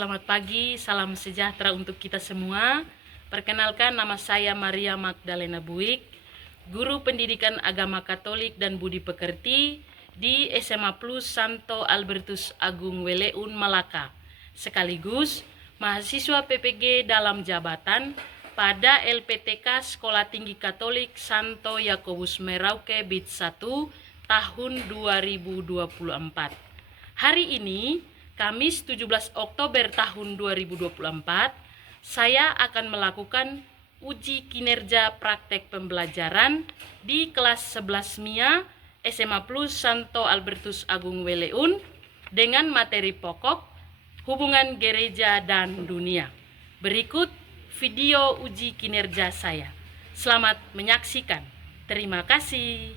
selamat pagi, salam sejahtera untuk kita semua. Perkenalkan, nama saya Maria Magdalena Buik, guru pendidikan agama Katolik dan budi pekerti di SMA Plus Santo Albertus Agung Weleun Malaka, sekaligus mahasiswa PPG dalam jabatan pada LPTK Sekolah Tinggi Katolik Santo Yakobus Merauke BIT 1 tahun 2024. Hari ini, Kamis 17 Oktober tahun 2024, saya akan melakukan uji kinerja praktek pembelajaran di kelas 11 MIA SMA Plus Santo Albertus Agung Weleun dengan materi pokok hubungan gereja dan dunia. Berikut video uji kinerja saya. Selamat menyaksikan. Terima kasih.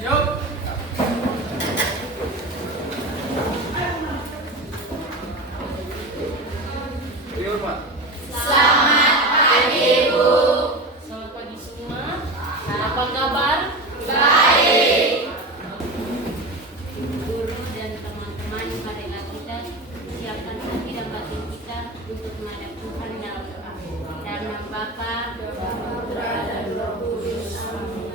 Siap. Selamat pagi, Bu. Selamat pagi semua. Apa kabar? Baik. Guru dan teman-teman, marilah kita siapkan hati dan batin kita untuk menghadap Tuhan dalam doa. Dan nama Bapa, Putra, dan Roh Kudus. Amin.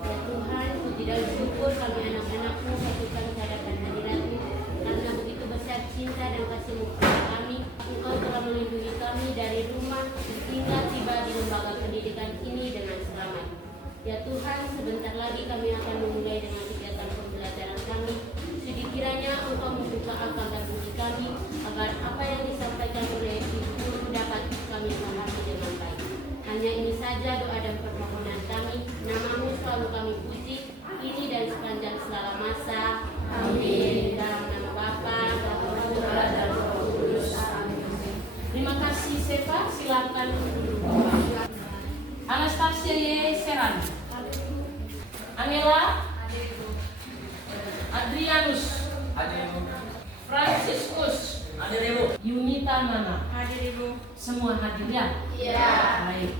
Ya Tuhan, puji dan syukur kami anak-anak-Mu satukan kehadapan hadirat-Mu, karena begitu besar cinta dan kasih-Mu kepada kami. Engkau telah melindungi kami dari rumah hingga tiba di lembaga pendidikan ini dengan selamat. Ya Tuhan, sebentar lagi kami akan memulai dengan kegiatan pembelajaran kami. Sedikiranya Engkau membuka akal dan budi kami, agar apa yang disampaikan oleh Ibu Guru dapat kami pahami dengan baik. Hanya ini saja doa dan permohonan kami. Nama-Mu selalu kami puji, ini dan sepanjang segala masa. Amin. Dalam nama Bapa, Putra, dan Roh Kudus. Amin. Terima kasih Sefa, silakan duduk. Anastasia Y. Seran, Angela, Adrianus, Franciscus, Yunita Nana. Hadir, Ibu. Semua hadir ya? Iya. Baik.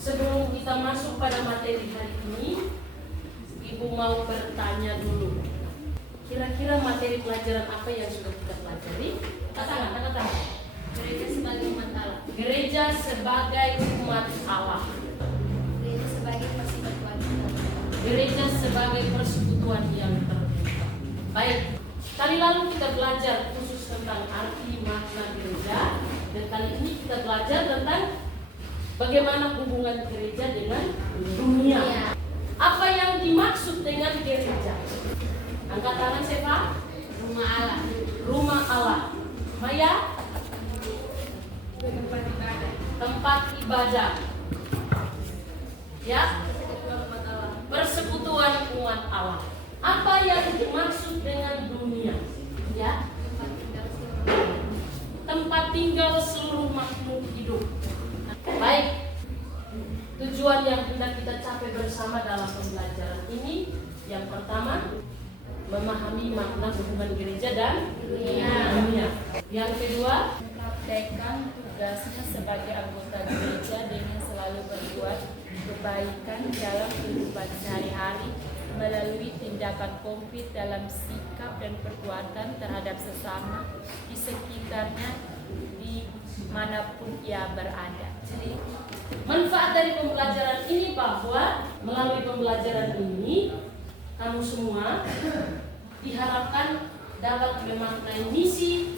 Sebelum kita masuk pada materi hari ini, Ibu mau bertanya dulu. Kira-kira materi pelajaran apa yang sudah kita pelajari? Katakan. Gereja sebagai umat Allah. Gereja sebagai umat Allah. Gereja sebagai persekutuan. Gereja sebagai persekutuan yang terbuka. Baik, kali lalu kita belajar khusus tentang arti makna gereja, dan kali ini kita belajar tentang bagaimana hubungan gereja dengan dunia. Apa yang dimaksud dengan gereja? Angkat tangan Sefa. Rumah Allah. Rumah Allah. Maya. Tempat ibadah. Tempat ibadah. Ya. Persekutuan umat Allah. Persekutuan umat Allah. Apa yang dimaksud dengan dunia? Ya, tempat tinggal seluruh makhluk hidup. Baik, tujuan yang hendak kita capai bersama dalam pembelajaran ini, yang pertama, memahami makna hubungan gereja dan dunia. Yang kedua, Mempraktekkan tugasnya sebagai anggota gereja dengan selalu berbuat kebaikan dalam kehidupan sehari-hari melalui tindakan konkret dalam sikap dan perbuatan terhadap sesama di sekitarnya dimanapun ia berada. manfaat dari pembelajaran ini bahwa melalui pembelajaran ini, kamu semua diharapkan dapat memaknai misi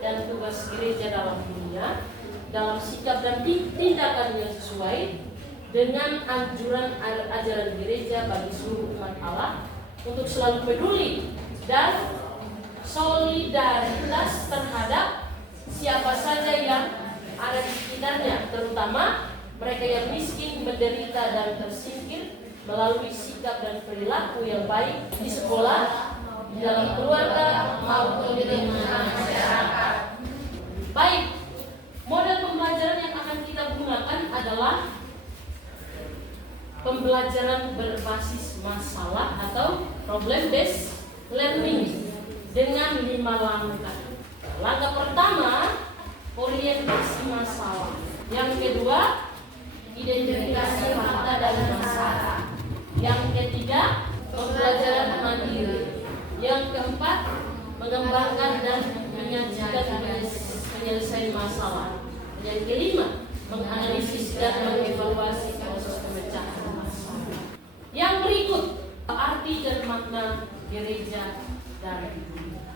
dan tugas gereja dalam dunia, dalam sikap dan tindakan yang sesuai dengan anjuran ajaran gereja bagi seluruh umat Allah untuk selalu peduli dan solidaritas terhadap siapa saja yang ada di sekitarnya, terutama mereka yang miskin, menderita, dan tersingkir melalui sikap dan perilaku yang baik di sekolah, di dalam keluarga, maupun di lingkungan masyarakat. Baik, model pembelajaran yang akan kita gunakan adalah pembelajaran berbasis masalah atau problem based learning dengan 5 langkah. Langkah pertama, orientasi masalah. Yang kedua, identifikasi fakta dan masalah. Yang ketiga, pembelajaran mandiri. Yang keempat, mengembangkan dan menyajikan penyelesaian masalah. Yang kelima, menganalisis dan mengevaluasi proses pemecahan masalah. Yang berikut, arti dan makna gereja dan dunia.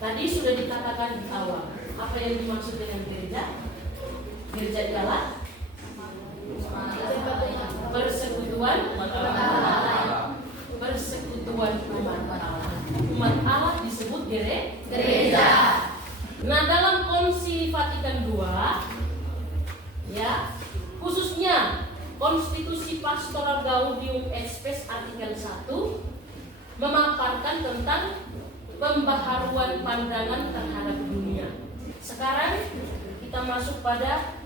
Tadi sudah dikatakan di awal, apa yang dimaksud dengan gereja? Gereja adalah persekutuan umat Allah. Persekutuan umat Allah. Umat Allah disebut gereja. Nah, dalam Konsili Vatikan II, ya, khususnya Konstitusi Pastoral Gaudium et Spes artikel 1 memaparkan tentang pembaharuan pandangan terhadap dunia. Sekarang kita masuk pada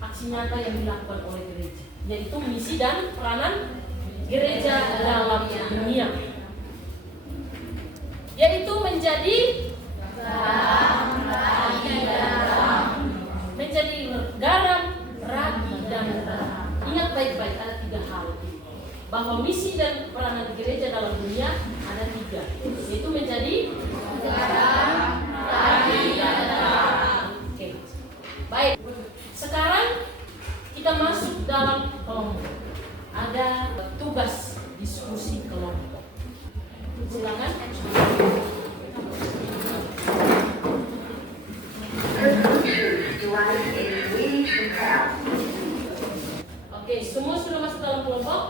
aksi nyata yang dilakukan oleh gereja, yaitu misi dan peranan gereja dalam dunia, yaitu menjadi garam, ragi, dan terang. Ingat baik-baik, ada 3 hal, bahwa misi dan peranan gereja dalam dunia ada 3, yaitu menjadi garam, ragi, dan terang. Oke, baik. Sekarang kita masuk dalam kelompok. Ada tugas diskusi kelompok. Silakan. Oke, semua sudah masuk dalam kelompok?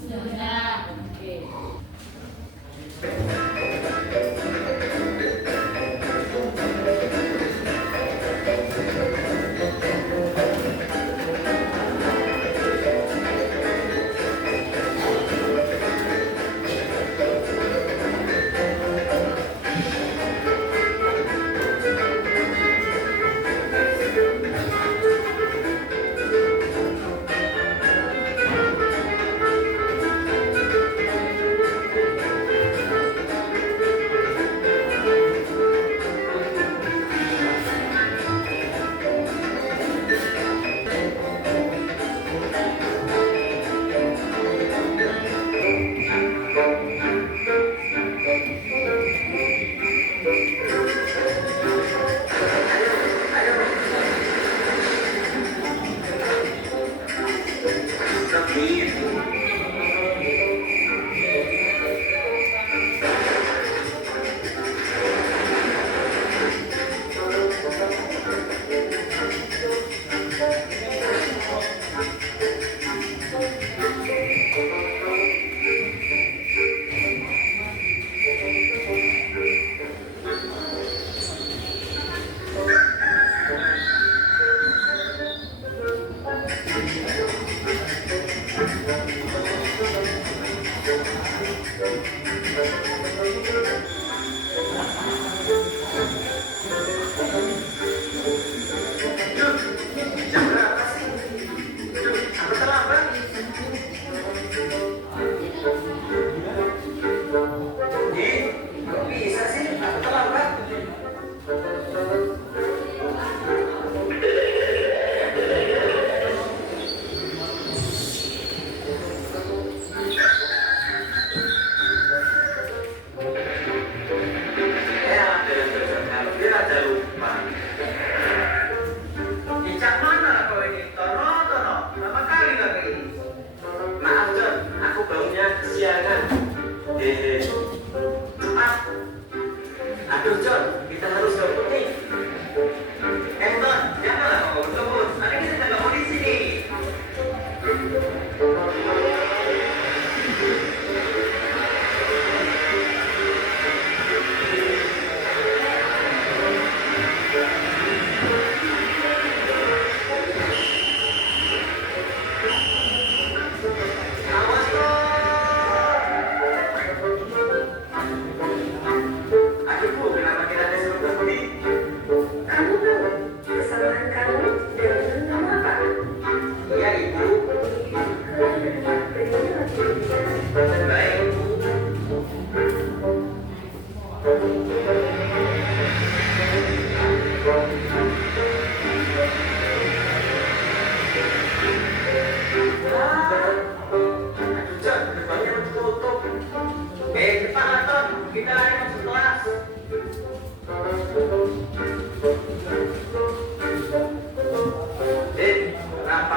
Sudah. Oke.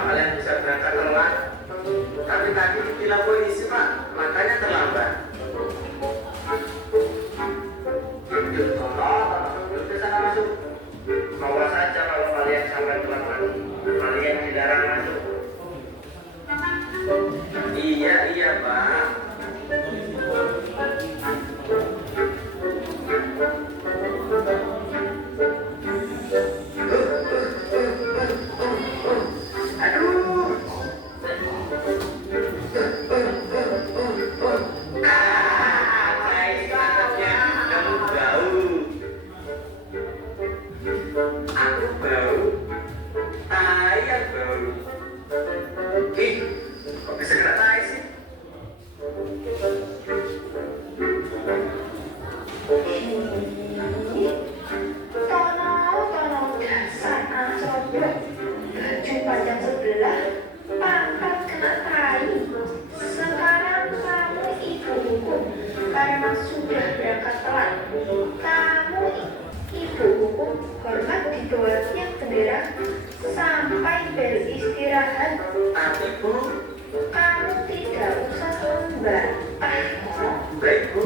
kalian bisa berangkat telat? Tapi tadi ditilang polisi Pak, makanya terlambat. Yuk, ke sana masuk. Bawa saja kalau kalian sampai telat lagi. Kalian dilarang masuk. Iya Pak. Aduh. Baik anaknya kamu bau. Aku bau. Ayah bau. Ih, kok bisa kena tai sih? Tolong dasar anak sobek. Baju panjang sebelah, pangkat kena tai. Sekarang kamu ibu hukum karena sudah berangkat telat. Kamu ibu hukum hormat di bawahnya bendera sampai beristirahat. Tapi Bu, Kamu tidak usah membantah. baik Bu.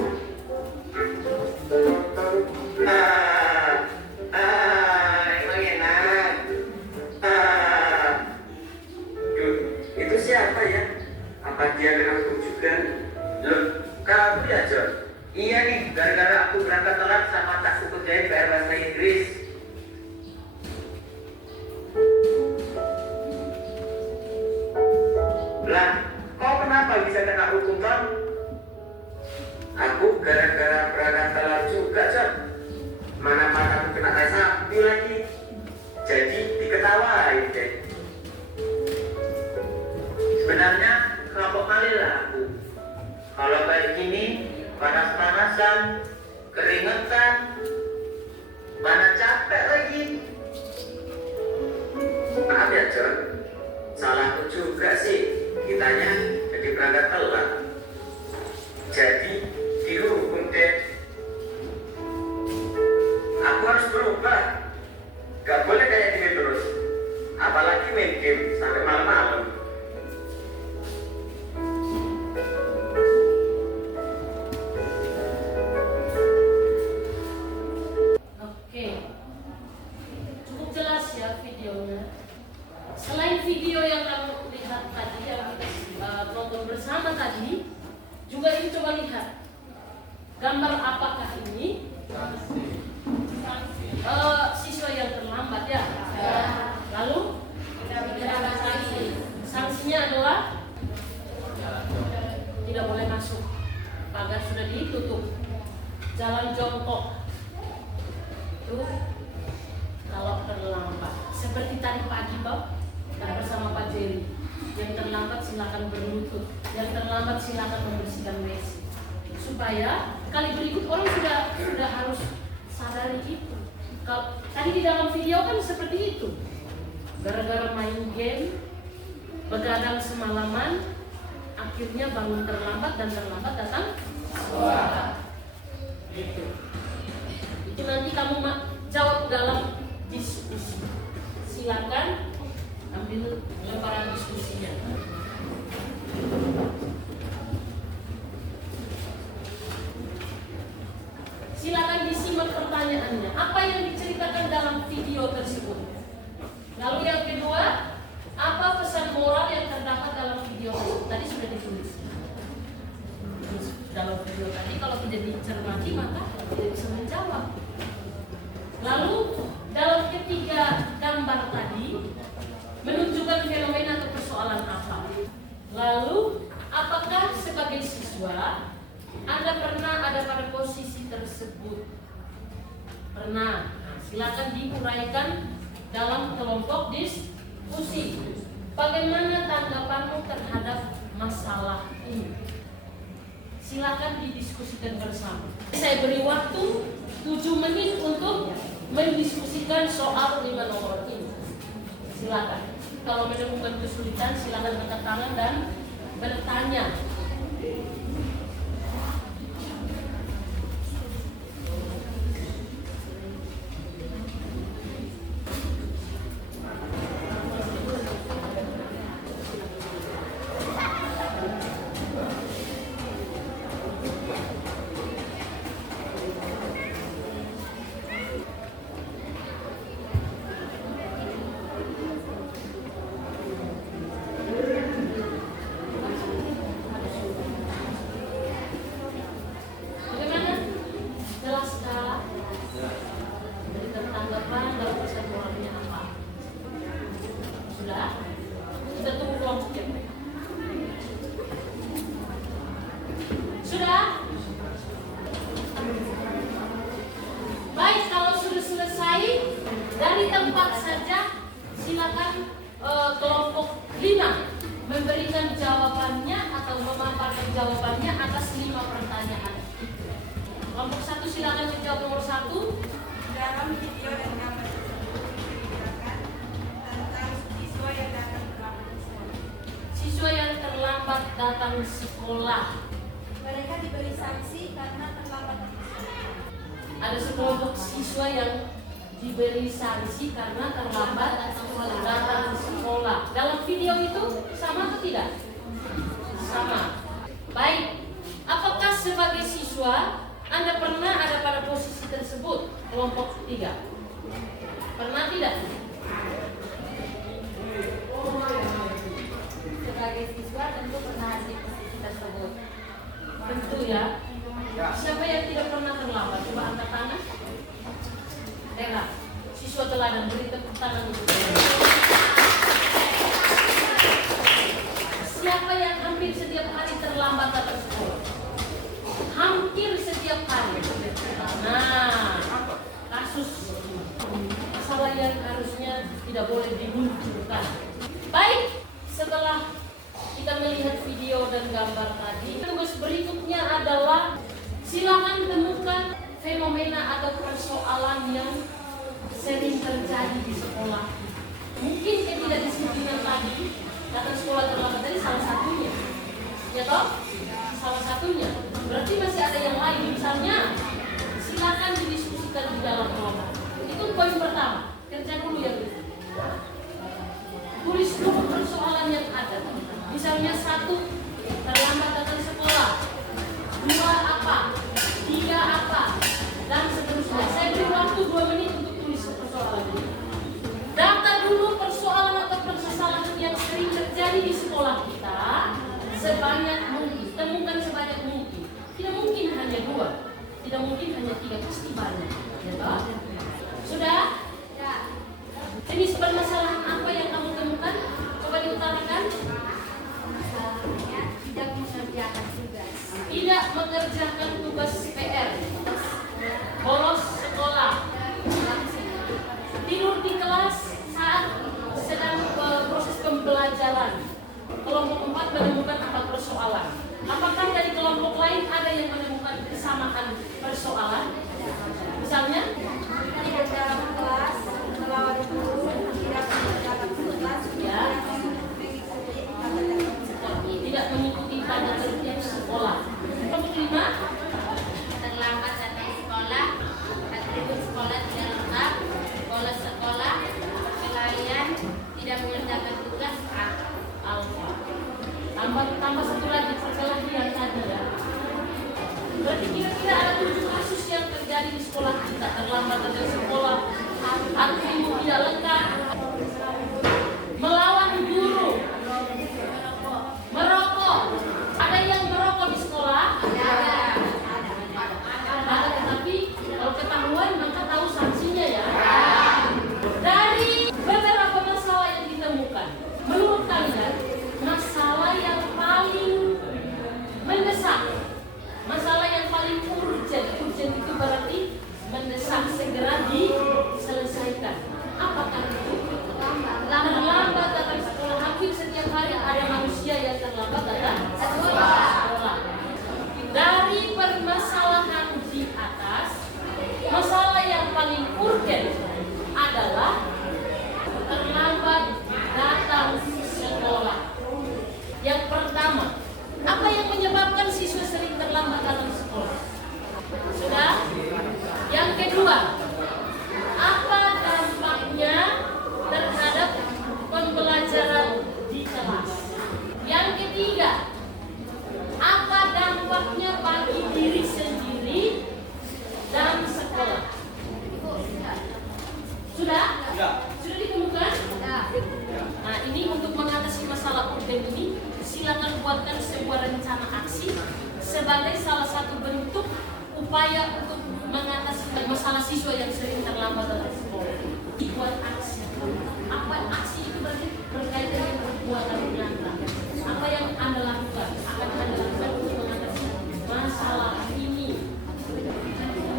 Emang enak. Duh, itu siapa ya? Apa dia kenal aku juga? Loh, kamu ya John? Iya nih, gara-gara aku berangkat telat sama tak ikut dari PR bahasa Inggris. Lah, kau kenapa bisa kena hukum Tom? Aku gara-gara berangkat telat juga John. Mana aku kena tai sapi lagi. Jadi diketawain deh. Sebenarnya kelompok kali lah aku. Kalau kayak gini, panas-panasan, keringetan, mana capek lagi. Maaf ya John, salahku juga sih. Kitanya jadi berangkat telat. Jadi dihukum deh. Aku harus berubah. Gak boleh kayak gini terus. Apalagi main game sampai malam-malam. Oke, cukup jelas ya videonya. Selain video yang kamu lihat tadi, yang kita nonton bersama tadi, juga ini coba lihat gambar apakah ini siswa yang terlambat ya. Lalu sanksinya adalah tidak boleh masuk, pagar sudah ditutup, jalan jongkok. Tuh, kalau terlambat seperti tadi pagi Pak bersama Pak Jerry, yang terlambat silakan berlutut, yang terlambat silakan membersihkan WC, supaya kali berikut orang sudah harus sadari itu. Kalau tadi di dalam video kan seperti itu, gara-gara main game begadang semalaman, akhirnya bangun terlambat dan terlambat datang sekolah. Itu nanti kamu jawab dalam diskusi. Silakan ambil lembaran diskusinya. Silakan disimak pertanyaannya. Apa yang diceritakan dalam video tersebut? Lalu yang kedua, apa pesan moral yang terdapat dalam video tersebut? Tadi sudah ditulis dalam video tadi. Kalau tidak dicermati maka tidak bisa menjawab. Lalu dalam ketiga gambar tadi menunjukkan fenomena atau persoalan apa? Lalu apakah sebagai siswa Anda pernah ada pada posisi tersebut? Pernah. Nah, silakan diuraikan dalam kelompok diskusi. Bagaimana tanggapanmu terhadap masalah ini? Silakan didiskusikan bersama. Saya beri waktu 7 menit untuk mendiskusikan soal 5 nomor ini. Silakan. Kalau menemukan kesulitan, silakan angkat tangan dan bertanya. memberikan jawabannya atau memaparkan jawabannya atas 5 pertanyaan. Kelompok 1 silakan menjawab nomor 1. Dalam video dan gambar tersebut diceritakan tentang siswa yang datang terlambat di sekolah. Siswa yang terlambat datang sekolah. Mereka diberi sanksi karena terlambat datang sekolah. Ada sekelompok siswa yang diberi sanksi karena terlambat datang sekolah. Dalam video itu sama atau tidak? Sama. Baik. Apakah sebagai siswa Anda pernah ada pada posisi tersebut? Kelompok 3. Pernah tidak? Sebagai siswa tentu pernah ada di posisi tersebut. Tentu ya. Siapa yang tidak pernah terlambat? Coba angkat tangan. Tera, siswa teladan, beri tepuk tangan untuk dia. Siapa yang hampir setiap hari terlambat datang sekolah? Hampir setiap hari. Nah, kasus masalah yang harusnya tidak boleh dimunculkan. Baik, setelah kita melihat video dan gambar tadi, tugas berikutnya adalah silakan temukan fenomena atau persoalan yang sering terjadi di sekolah. Mungkin ketidakdisiplinan tadi, datang sekolah terlambat tadi salah satunya. Ya toh? Salah satunya. Berarti masih ada yang lain. Misalnya, silakan didiskusikan di dalam kelompok. Itu poin pertama. Kerja dulu yang itu. Tulis dulu persoalan yang ada. Misalnya 1, terlambat datang sekolah. 2 apa? 3 apa? Dan seterusnya. Saya beri waktu 2 menit untuk tulis persoalan ini. Daftar dulu persoalan atau permasalahan yang sering terjadi di sekolah kita sebanyak mungkin. Temukan sebanyak mungkin. Tidak mungkin hanya 2, tidak mungkin hanya 3, pasti banyak. Ya toh? Sudah? Ya. Jenis permasalahan apa yang kamu temukan? Coba diutarakan. Masalahnya tidak mengerjakan tugas. Tidak mengerjakan tugas PR. Bolos sekolah. Tidur di kelas saat sedang proses pembelajaran. Kelompok 4 menemukan 4 persoalan. Apakah dari kelompok lain ada yang menemukan kesamaan persoalan? Misalnya, Tidak dalam kelas, melawan guru, tidak mengerjakan tugas, ya, mengikuti tata tertib sekolah. tidak mengikuti tata tertib sekolah. Kelompok 5, Terlambat datang sekolah, atribut sekolah tidak lengkap, bolos sekolah, perkelahian, tidak mengerjakan tugas, alfa. Tambah satu lagi perkelahian tadi ya. Berarti kira-kira ada 7 kasus yang terjadi di sekolah kita. Terlambat datang sekolah, atribut tidak lengkap, melawan guru, merokok. Ada yang merokok di sekolah? Ada, tetapi kalau ketahuan maka tahu sanksinya ya. Dari beberapa masalah yang ditemukan, menurut kalian masalah yang paling mendesak, masalah yang paling urgent itu berarti mendesak, segera diselesaikan. Apakah itu? Terlambat datang sekolah. Hampir setiap hari ada manusia yang terlambat datang sekolah. Dari permasalahan di atas, masalah yang paling urgent adalah terlambat datang sekolah. Yang pertama, apa yang menyebabkan siswa sering terlambat datang sekolah? Sudah? Yang kedua, apa dampaknya terhadap pembelajaran di kelas? Yang ketiga, apa dampaknya bagi diri sendiri dan sekolah? Sudah? Sudah ditemukan? Nah, ini untuk mengatasi masalah urgen ini, silakan buatkan sebuah rencana aksi sebagai salah satu bentuk upaya untuk mengatasi masalah siswa yang sering terlambat datang sekolah. Dibuat aksi. Apa aksi itu berkaitan dengan perbuatan nyata. Apa yang Anda lakukan akan Anda lakukan untuk mengatasi masalah ini.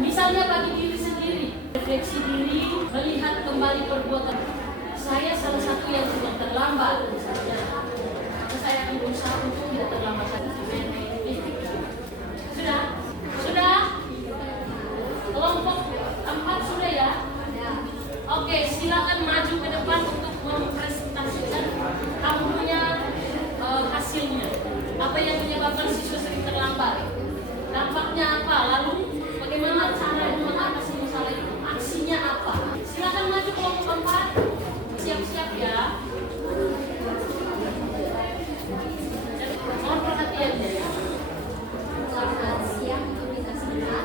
Misalnya bagi diri sendiri, refleksi diri, melihat kembali perbuatan. Saya salah satu yang sudah terlambat, misalnya yang berusaha untuk tidak terlambat saja. Sudah? Kelompok 4 sudah ya? Oke, silakan maju ke depan untuk mempresentasikan kamu punya hasilnya. Apa yang menyebabkan siswa sering terlambat? Dampaknya apa? Lalu bagaimana cara mengatasi masalah itu? Aksinya apa? Silakan maju kelompok 4. Siap-siap ya. Mohon perhatiannya ya. Selamat siang untuk kita semua.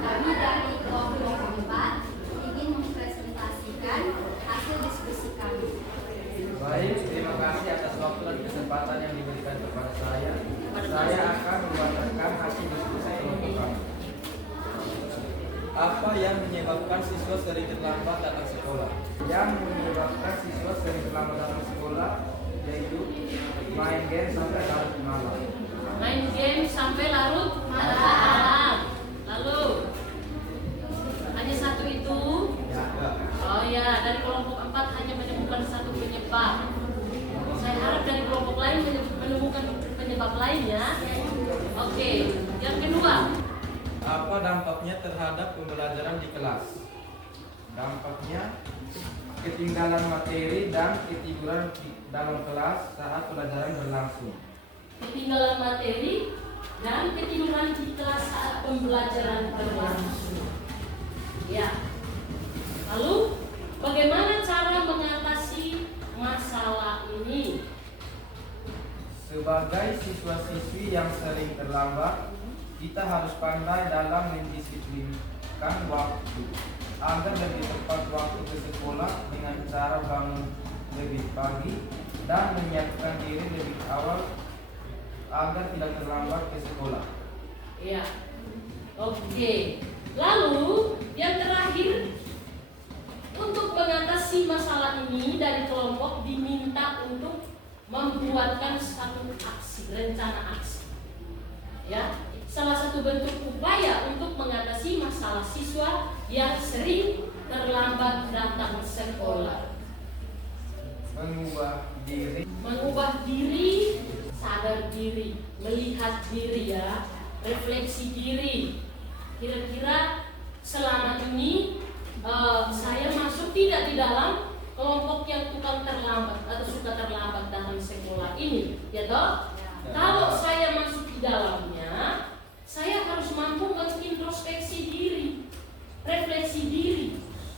Kami dari kelompok 4 ingin mempresentasikan hasil diskusi kami. Baik, terima kasih atas waktu dan kesempatan yang diberikan kepada saya. Saya akan membacakan hasil diskusi kelompok kami. Apa yang menyebabkan siswa sering terlambat datang sekolah? Yang menyebabkan siswa sering terlambat datang sekolah yaitu main game sampai larut malam. Main game sampai larut malam. Lalu hanya satu itu. Ya, enggak. Oh ya, dari kelompok 4 hanya menemukan satu penyebab. Saya harap dari kelompok lain menemukan penyebab lainnya. Oke, yang kedua. Apa dampaknya terhadap pembelajaran di kelas? Dampaknya ketinggalan materi dan ketiduran di dalam kelas saat pelajaran berlangsung. Ketinggalan materi dan ketiduran di kelas saat pembelajaran berlangsung. Ya. Lalu, bagaimana cara mengatasi masalah ini? Sebagai siswa-siswi yang sering terlambat, kita harus pandai dalam mendisiplinkan waktu agar lebih tepat waktu ke sekolah dengan cara bangun lebih pagi dan menyiapkan diri lebih awal agar tidak terlambat ke sekolah. Ya. Oke. Lalu, yang terakhir, untuk mengatasi masalah ini dari kelompok diminta untuk membuatkan satu aksi, rencana aksi. Ya, salah satu bentuk upaya untuk mengatasi masalah siswa yang sering terlambat datang sekolah. Mengubah diri, sadar diri, melihat diri ya, refleksi diri. Kira-kira selama ini saya masuk tidak di dalam kelompok yang tukang terlambat atau suka terlambat dalam sekolah ini, ya toh? Kalau saya masuk di dalamnya, saya harus mampu mengintrospeksi diri, refleksi diri.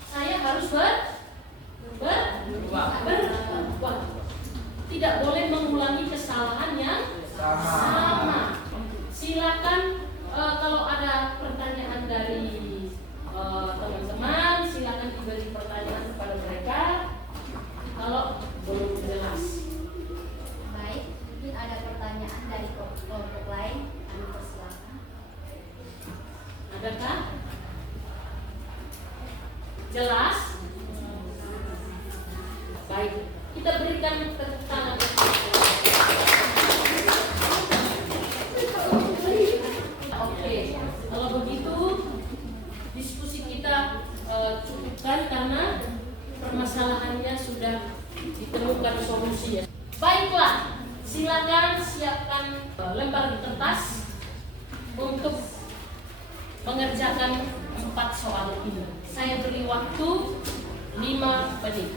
Saya harus berubah. Tidak boleh mengulangi kesalahan yang sama. Silakan kalau ada pertanyaan dari teman-teman, silakan diberi pertanyaan kepada mereka. Kalau belum jelas. Baik, mungkin ada pertanyaan dari kelompok lain. Kami persilakan. Adakah? Jelas? Baik, kita berikan tepuk tangan. Oke, kalau begitu diskusi kita cukupkan karena permasalahannya sudah ditemukan solusinya. Baiklah, silakan siapkan lembar kertas untuk mengerjakan 4 soal ini. Saya beri waktu 5 menit.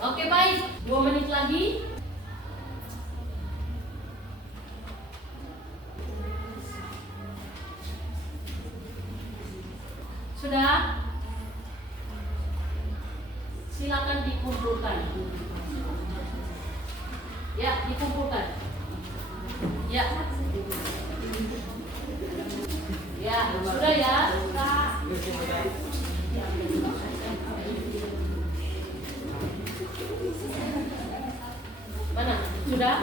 Oke, baik, 2 menit lagi. Sudah? Silakan dikumpulkan. Ya, dikumpulkan. Ya. Ya, sudah ya. Mana? Sudah?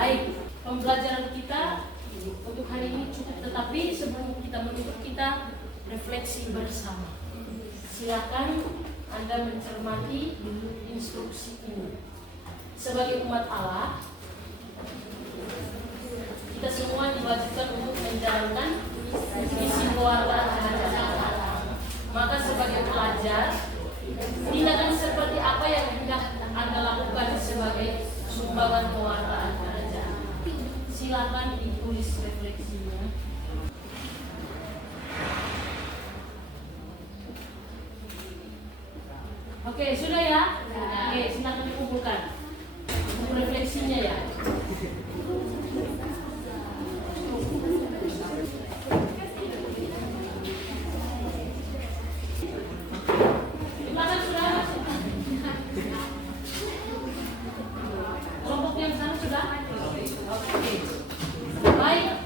Baik, pembelajaran kita untuk hari ini cukup, tetapi sebelum kita menutup, kita refleksi bersama. Silakan Anda mencermati instruksi ini. Sebagai umat Allah, kita semua diwajibkan untuk menjalankan misi kewargaan anak. Maka sebagai pelajar, tindakan seperti apa yang hendak Anda lakukan sebagai sumbangan kewargaan anak? Silakan ditulis refleksinya. Oke, sudah ya? Oke, silakan dikumpulkan untuk refleksinya ya. Gimana sudah? Kelompok yang sana sudah? Oke. Baik,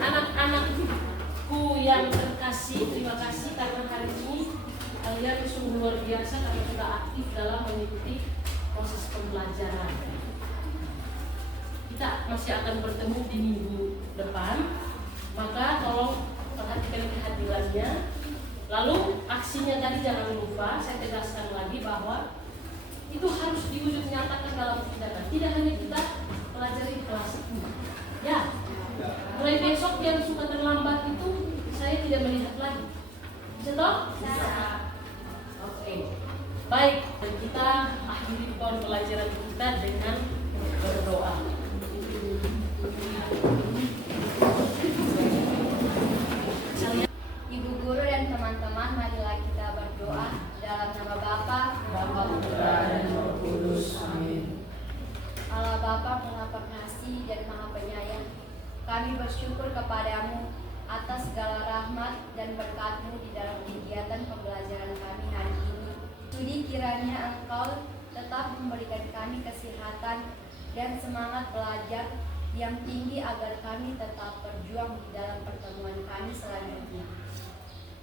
anak-anakku yang terkasih, terima kasih karena hari ini kalian sungguh luar biasa karena sudah aktif dalam mengikuti proses pembelajaran. Kita masih akan bertemu di minggu depan, maka tolong perhatikan kehadirannya. Lalu aksinya tadi jangan lupa, saya tegaskan lagi bahwa itu harus diwujud nyatakan dalam tindakan. Tidak hanya kita pelajari di kelas ini. Ya, mulai besok yang suka terlambat itu saya tidak melihat lagi. Bisa toh? Oke. Baik, dan kita akhiri pembelajaran kita dengan berdoa. Ibu guru dan teman-teman, marilah kita berdoa dalam nama Bapa, Putra dan Roh Kudus. Amin. Allah Bapa Maha Pengasih dan Maha Penyayang. Kami bersyukur kepadamu atas segala rahmat dan berkat-Mu di dalam kegiatan pembelajaran kami hari ini. Sudi kiranya Engkau tetap memberikan kami kesehatan dan semangat belajar yang tinggi agar kami tetap berjuang di dalam pertemuan kami selanjutnya.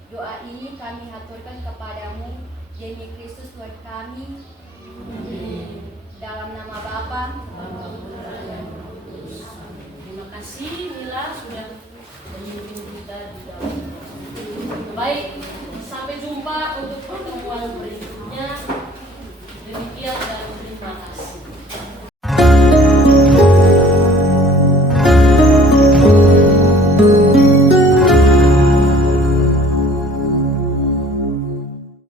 Doa ini kami haturkan kepadamu demi Kristus Tuhan kami. Amin. Dalam nama Bapa, Terima kasih Mila sudah